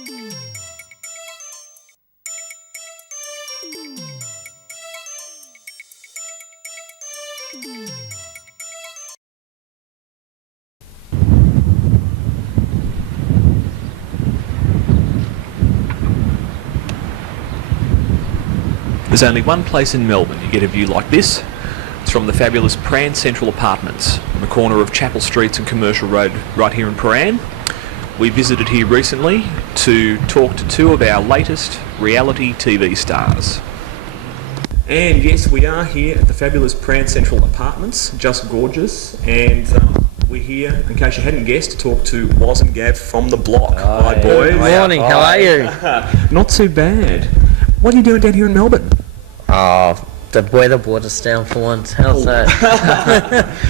There's only one place in Melbourne you get a view like this. It's from the fabulous Prahran Central Apartments on the corner of Chapel Streets and Commercial Road right here in Prahran. We visited here recently to talk to two of our latest reality TV stars. And yes, we are here at the fabulous Prahran Central Apartments, just gorgeous, and we're here, in case you hadn't guessed, to talk to Waz and Gav from The Block. Hi boys. Good morning, how are you? Not too bad. What are you doing down here in Melbourne? Oh, the weather brought us down for once. How's that?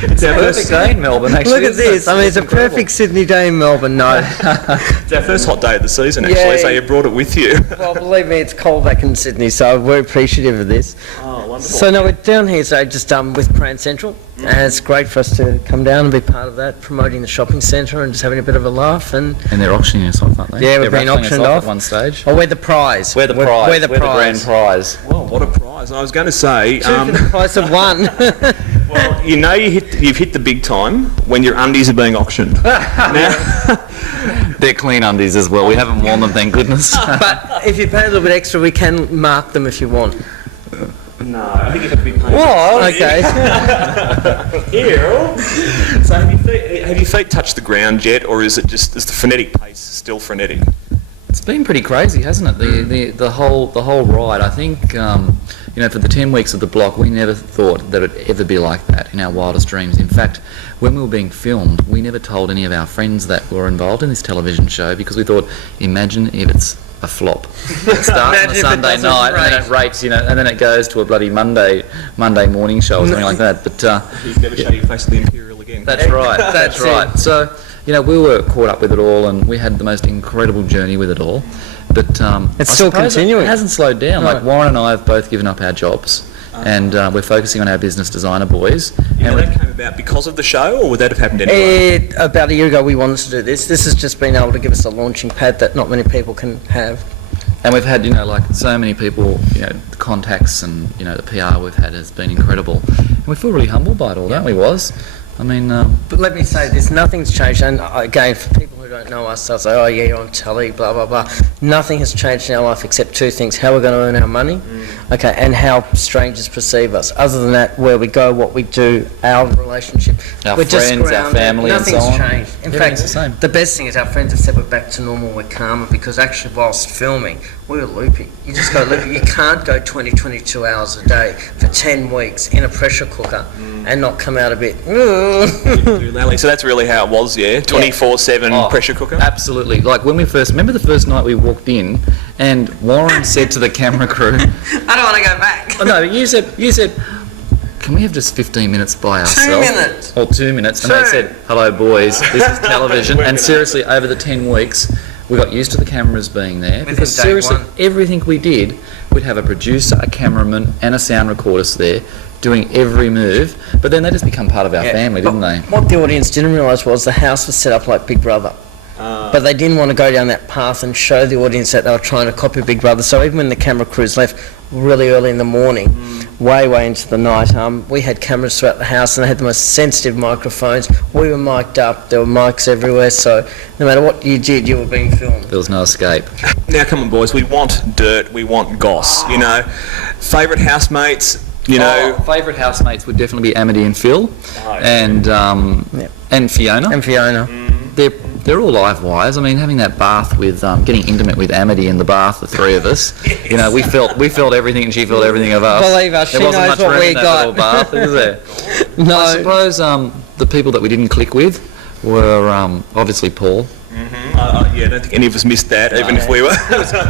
It's our Perfect day in Melbourne, actually. Look at this. I mean, it's a perfect Sydney day in Melbourne. No. It's our first hot day of the season, actually, Yeah. so you brought it with you. Well, believe me, it's cold back in Sydney, so we're appreciative of this. Oh, wonderful. So, no, we're down here today just with Prahran Central, and it's great for us to come down and be part of that, promoting the shopping centre and just having a bit of a laugh. And they're auctioning us off, aren't they? Yeah, we've They're been raffling us auctioned off at one stage. Oh, we're the prize. We're the prize. We're the grand prize. Well, what a prize. And I was going to say... Two for the price of one. well, you know you've hit the big time when your undies are being auctioned. Now, They're clean undies as well. We haven't worn them, thank goodness. But if you pay a little bit extra, we can mark them if you want. no, I think you have to be paying... What? Okay. Ew. So have your feet touched the ground yet, or is the frenetic pace still frenetic? It's been pretty crazy, hasn't it? The whole ride. I think for the 10 weeks of The Block, we never thought that it'd ever be like that in our wildest dreams. In fact, when we were being filmed, we never told any of our friends that were involved in this television show because we thought, imagine if it's a flop. It starts on a Sunday night and then it rates, and then it goes to a bloody Monday morning show or something like that. But You've never show your face to the Imperial again. that's right. That's right. So. We were caught up with it all, and we had the most incredible journey with it all. But it's still continuing. It hasn't slowed down. No. Like Warren and I have both given up our jobs, and we're focusing on our business designer boys. And that came about because of the show, or would that have happened anyway? About a year ago, we wanted to do this. This has just been able to give us a launching pad that not many people can have. And we've had, so many people, the contacts and, the PR we've had has been incredible. And we feel really humbled by it all, don't we, Waz? I mean... But let me say this, nothing's changed, and again, for people who don't know us, they'll say, oh yeah, you're on telly, blah, blah, blah. Nothing has changed in our life except two things, how we're going to earn our money, okay, and how strangers perceive us. Other than that, where we go, what we do, our relationship. Our we're friends, just our family and so on. Nothing's changed. In fact, the same. The best thing is our friends have said we're back to normal, we're calmer, because actually whilst filming, we were loopy. You just go loopy. You can't go 20, 22 hours a day for 10 weeks in a pressure cooker and not come out a bit... So that's really how it was, yeah? 24/7 pressure cooker? Absolutely. Like when we remember the first night we walked in and Warren said to the camera crew... I don't want to go back. Oh, no, you said, can we have just 15 minutes by ourselves? 2 minutes. Or 2 minutes. And they said, hello boys, this is television. And seriously, over the 10 weeks, we got used to the cameras being there. Within Because day seriously, one. everything we did, we'd have a producer, a cameraman and a sound recordist there doing every move. But then they just become part of our family, didn't they? What the audience didn't realise was the house was set up like Big Brother. But they didn't want to go down that path and show the audience that they were trying to copy Big Brother. So even when the camera crews left really early in the morning, way into the night, we had cameras throughout the house and they had the most sensitive microphones. We were mic'd up, there were mics everywhere, so no matter what you did, you were being filmed. There was no escape. Now come on boys, we want dirt, we want goss, Favourite housemates, Favourite housemates would definitely be Amity and Phil, and Fiona. And Fiona. They're all live wires. I mean, having that bath with getting intimate with Amity in the bath, the three of us. We felt everything, and she felt everything of us. Believe us, there she wasn't knows much what room we in that got. little bath, is there? No. I suppose the people that we didn't click with were obviously Paul. I don't think any of us missed that, even if we were.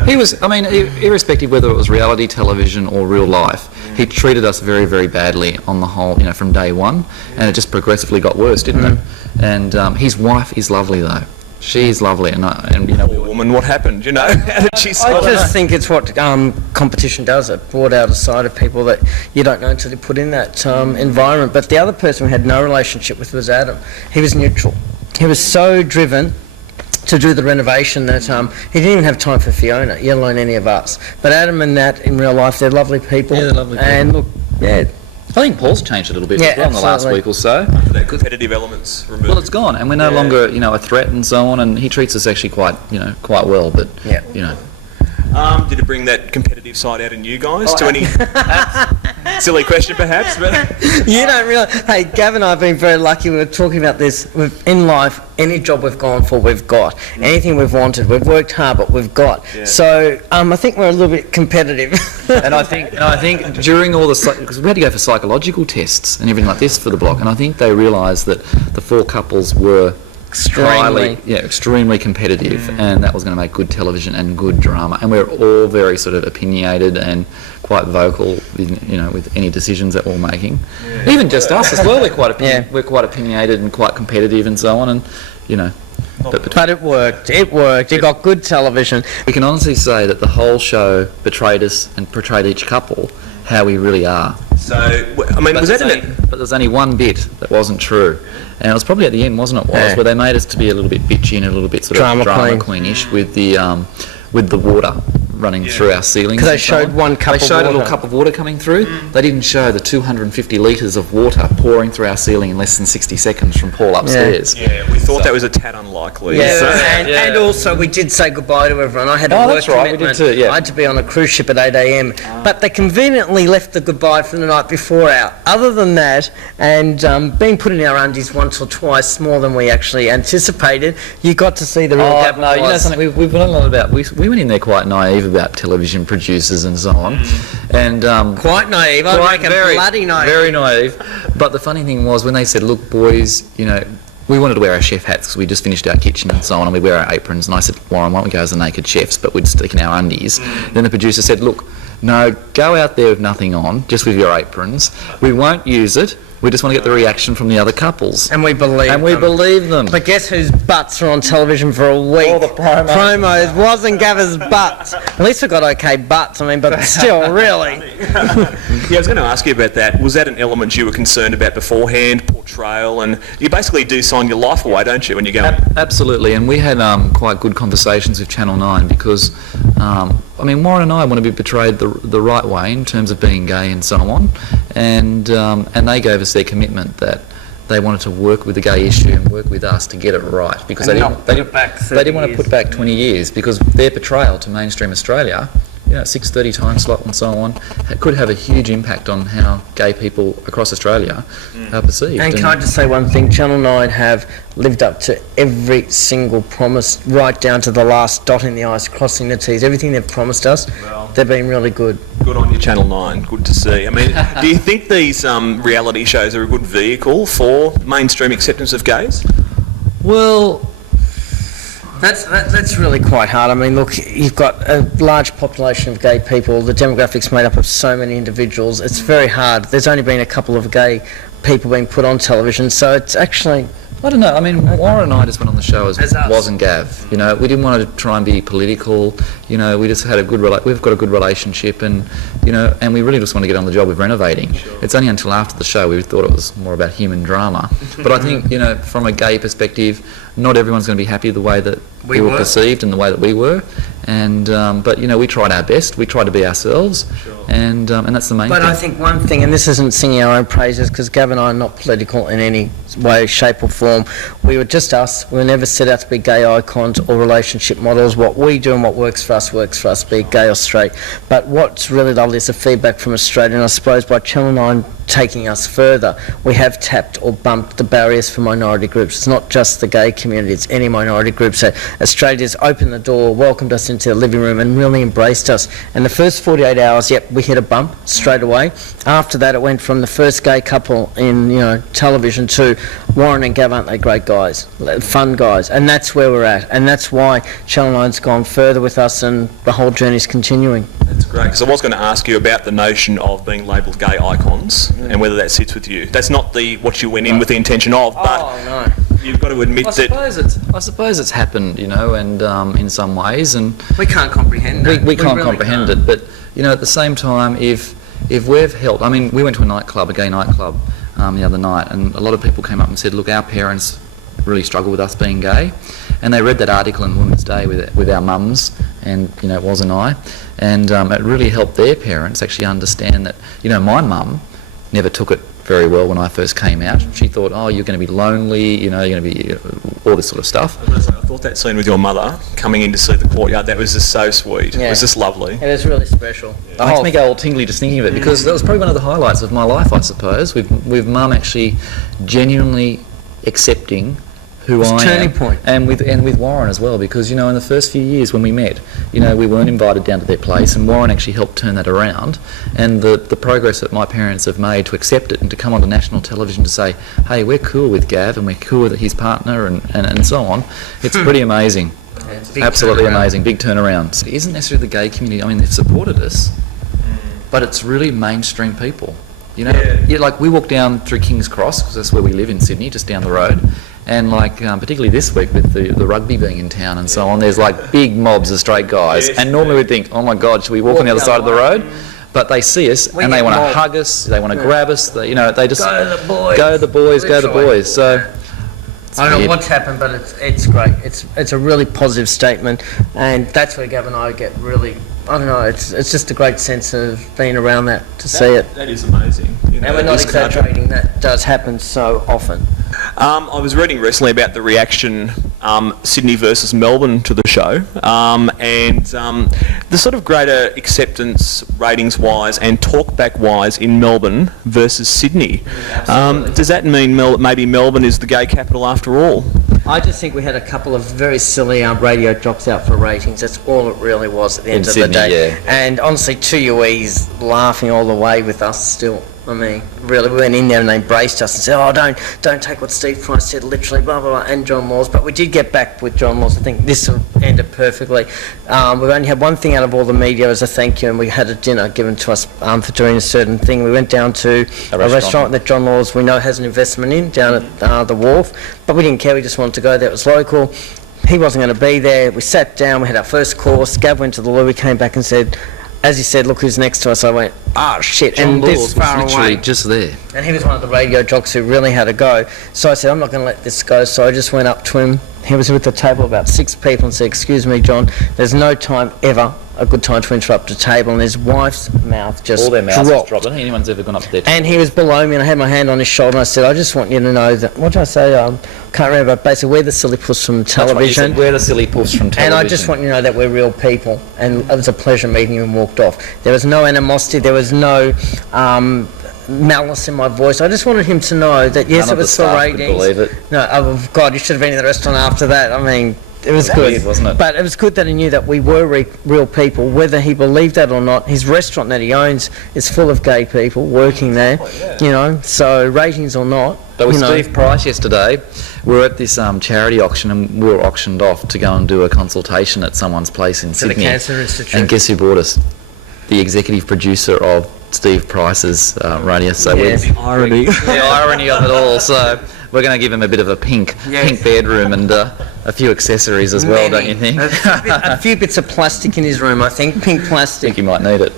He was, irrespective whether it was reality television or real life, he treated us very, very badly on the whole, from day one, and it just progressively got worse, didn't it? And his wife is lovely, though. She's lovely, and Poor woman, what happened? How did she I just think it's what competition does. It brought out a side of people that you don't know until you put in that environment. But the other person we had no relationship with was Adam. He was neutral. He was so driven to do the renovation that he didn't even have time for Fiona, let alone any of us. But Adam and Nat in real life, they're lovely people. Yeah, they're lovely people. And look, yeah. I think Paul's changed a little bit Yeah, as well in the last absolutely. week or so. That competitive elements removed. Well, it's gone, and we're no longer, a threat and so on. And he treats us actually quite well. But Yeah. Did it bring that competitive side out in you guys? To any silly question, perhaps? But You don't realise. Hey, Gav and I have been very lucky. We were talking about this. In life, any job we've gone for, we've got. Anything we've wanted, we've worked hard, but we've got. Yeah. So I think we're a little bit competitive. And I think during all the, because we had to go for psychological tests and everything like this for the block, and I think they realised that the 4 couples were extremely competitive, and that was going to make good television and good drama. And we're all very sort of opinionated and quite vocal, with any decisions that we're making. Yeah. Even just us as well, we're quite opinionated and quite competitive and so on. And But it worked. It worked. It got good television. We can honestly say that the whole show portrayed us and portrayed each couple how we really are. So, I mean, But there's only one bit that wasn't true. And it was probably at the end, wasn't it, Yeah. where they made us to be a little bit bitchy and a little bit sort of drama queenish with the water running through our ceilings. Because they showed one cup of water. They showed a little cup of water coming through. They didn't show the 250 litres of water pouring through our ceiling in less than 60 seconds from Paul upstairs. Yeah, we thought that was a tad unlikely. Yeah, So. and also we did say goodbye to everyone. I had a work that's right, we commitment. did too, yeah. I had to be on a cruise ship at 8 a.m. But they conveniently left the goodbye from the night before out. Other than that, and being put in our undies once or twice more than we actually anticipated, you got to see the real Gav No, you know Waz. something, we've learned a lot about, we went in there quite naive about television producers and so on. And Quite naive. I reckon bloody naive. Very naive. But the funny thing was when they said, look, boys, we wanted to wear our chef hats because we just finished our kitchen and so on, and we wear our aprons. And I said, Warren, why don't we go as the naked chefs, but we'd stick in our undies. Then the producer said, look, no, go out there with nothing on, just with your aprons. We won't use it. We just want to get the reaction from the other couples. And we believe them. But guess whose butts are on television for a week? All the promos. Wasn't Gav's butts. At least we got okay butts, but still, really. Yeah, I was going to ask you about that. Was that an element you were concerned about beforehand, Portrayal? And you basically do sign your life away, don't you, when you go in? Absolutely, and we had quite good conversations with Channel 9 because, Warren and I want to be portrayed the right way in terms of being gay and so on, and they gave us their commitment that they wanted to work with the gay issue and work with us to get it right because they didn't want to put back 20 years because their portrayal to mainstream Australia, 6:30 time slot and so on, could have a huge impact on how gay people across Australia are perceived. And can I just say one thing? Channel 9 have lived up to every single promise, right down to the last dot in the i's, crossing the t's. Everything they've promised us, they've been really good. Good on you, Channel 9. Good to see. I mean, do you think these reality shows are a good vehicle for mainstream acceptance of gays? Well, That's really quite hard. Look, you've got a large population of gay people. The demographic's made up of so many individuals. It's very hard. There's only been a couple of gay people being put on television, so it's actually... I don't know. Warren and I just went on the show as us. Waz and Gav. We didn't want to try and be political. We just had we've got a good relationship, and and we really just want to get on the job with renovating. Sure. It's only until after the show we thought it was more about human drama. But I think from a gay perspective, not everyone's going to be happy the way that we were perceived and the way that we were. And but we tried our best. We tried to be ourselves, and that's the main thing. But I think one thing, and this isn't singing our own praises, because Gav and I are not political in any way, shape or form. We were just us. We were never set out to be gay icons or relationship models. What we do and what works for us, be it gay or straight. But what's really lovely is the feedback from Australia, and I suppose by Channel 9 taking us further, we have tapped or bumped the barriers for minority groups. It's not just the gay community, it's any minority group. So Australia's opened the door, welcomed us into the living room and really embraced us. And the first 48 hours, we hit a bump straight away. After that, it went from the first gay couple in television to Warren and Gav, aren't they great guys, fun guys, and that's where we're at, and that's why Channel 9's gone further with us, and the whole journey's continuing. That's great, because I was going to ask you about the notion of being labelled gay icons and whether that sits with you. That's not what you went in with the intention of, but you've got to admit I suppose it's happened, and in some ways, and we can't comprehend that. We can't really comprehend it, but at the same time, if we've helped, we went to a gay nightclub the other night, and a lot of people came up and said, look, our parents really struggle with us being gay, and they read that article in Women's Day with our mums, and Waz and I, and it really helped their parents actually understand that my mum never took it very well when I first came out. She thought, oh, you're going to be lonely, you're going to be all this sort of stuff. I thought that scene with your mother coming in to see the courtyard, that was just so sweet. Yeah. It was just lovely. It was really special. It makes me go all tingly just thinking of it, because that was probably one of the highlights of my life, I suppose, with mum actually genuinely accepting who I am. Turning point. And with Warren as well, because in the first few years when we met, we weren't invited down to their place, and Warren actually helped turn that around. And the progress that my parents have made to accept it and to come onto national television to say, hey, we're cool with Gav and we're cool with his partner and so on, it's pretty amazing. Yeah, it's a big Absolutely turnaround. amazing, big turnaround. It isn't necessarily the gay community. I mean, they've supported us, but it's really mainstream people. Like we walk down through King's Cross, because that's where we live in Sydney, just down the road, and particularly this week with the rugby being in town and so on, there's big mobs of straight guys, and normally we'd think, oh my God, should we walk on the other side of the road? But they see us and they want to hug us, they want to grab us, they just Go the boys. go the boys, go the boys. So I don't know what's happened, but it's great. It's a really positive statement, and that's where Gav and I get really. I don't know. It's just a great sense of being around that to see it. That is amazing. And we're not exaggerating. That does happen so often. I was reading recently about the reaction Sydney versus Melbourne to the show, and the sort of greater acceptance ratings-wise and talkback-wise in Melbourne versus Sydney. Does that mean maybe Melbourne is the gay capital after all? I just think we had a couple of very silly radio jocks out for ratings. That's all it really was at the end of Sydney, the day. yeah. And honestly, 2UE's laughing all the way with us still. I mean, really, we went in there and they embraced us and said, oh, don't take what Steve Price said literally, blah, blah, blah, and John Laws. But we did get back with John Laws. I think this will end it perfectly. We've only had one thing out of all the media as a thank you, and we had a dinner given to us for doing a certain thing. We went down to a restaurant that John Laws, we know, has an investment in down at the Wharf, but we didn't care. We just wanted to go there. It was local. He wasn't going to be there. We sat down. We had our first course. Gav went to the loo. We came back and said, as he said, look who's next to us. I went, oh shit, John and Laws this far was literally away. just there. And he was one of the radio jocks who really had a go. So I said, I'm not going to let this go. So I just went up to him. He was with the table about 6 people and said, excuse me, John, there's no time ever a good time to interrupt a table. And his wife's mouth just All their mouths dropped. dropped. I don't think anyone's ever gone up to their And he was below me, and I had my hand on his shoulder, and I said, I just want you to know that, what did I say? Can't remember, but basically, we're the silly puss from That's what you television. said, we're the silly puss from television. And I just want you to know that we're real people, and it was a pleasure meeting you, and walked off. There was no animosity, there was no malice in my voice. I just wanted him to know that, yes, None it of the was for staff could ratings. believe it. No, oh God, you should have been in the restaurant after that. I mean, it was good, weird, wasn't it? But it was good that he knew that we were real people, whether he believed that or not. His restaurant that he owns is full of gay people working there, so ratings or not. But with Steve Price yesterday, we were at this charity auction, and we were auctioned off to go and do a consultation at someone's place in Sydney. the Cancer Institute. And guess who brought us? The executive producer of Steve Price's radio. So Yes. we're The irony. the irony of it all. So we're going to give him a bit of a pink bedroom and a few accessories as well, don't you think? A few bits of plastic in his room, I think. Pink I plastic. think you might need it.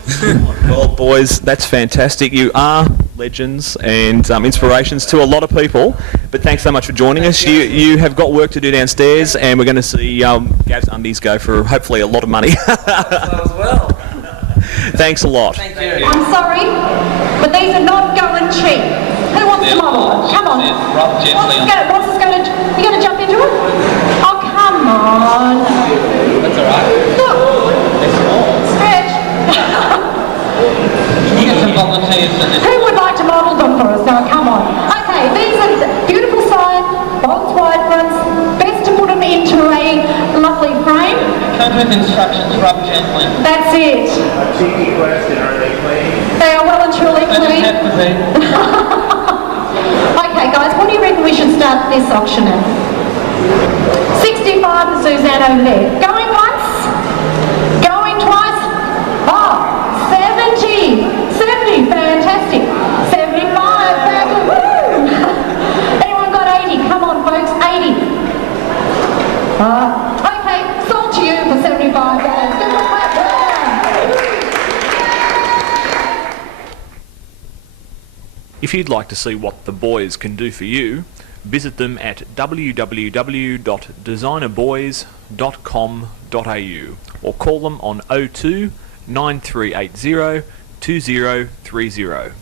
Well, boys, that's fantastic. You are legends and inspirations to a lot of people. But thanks so much for joining us. You have got work to do downstairs, and we're going to see Gav's undies go for hopefully a lot of money. Thanks a lot. Thank you. I'm sorry, but these are not going cheap. Who wants to model? Come on. What's this going to... You going to jump into it? Oh, come on. That's all right. Look. They're small. Stretch. You get some volunteers for this. Who would like to model them for us? Now, come on. Okay, these are the beautiful size, box wide fronts. Best to put them into a lovely frame. Come with instructions, rub gently. That's it. A cheeky question, are they clean? They are well and truly They just clean. have to be. Okay, guys, what do you reckon we should start this auction at? 65 for Suzanne over there. Going once? Going twice? Oh, 70. 70, fantastic. 75, fabulous. Woo! Anyone got 80? Come on, folks, 80. Okay, sold to you for 75. Give them a clap. If you'd like to see what the boys can do for you, visit them at www.designerboys.com.au or call them on 02 9380 2030.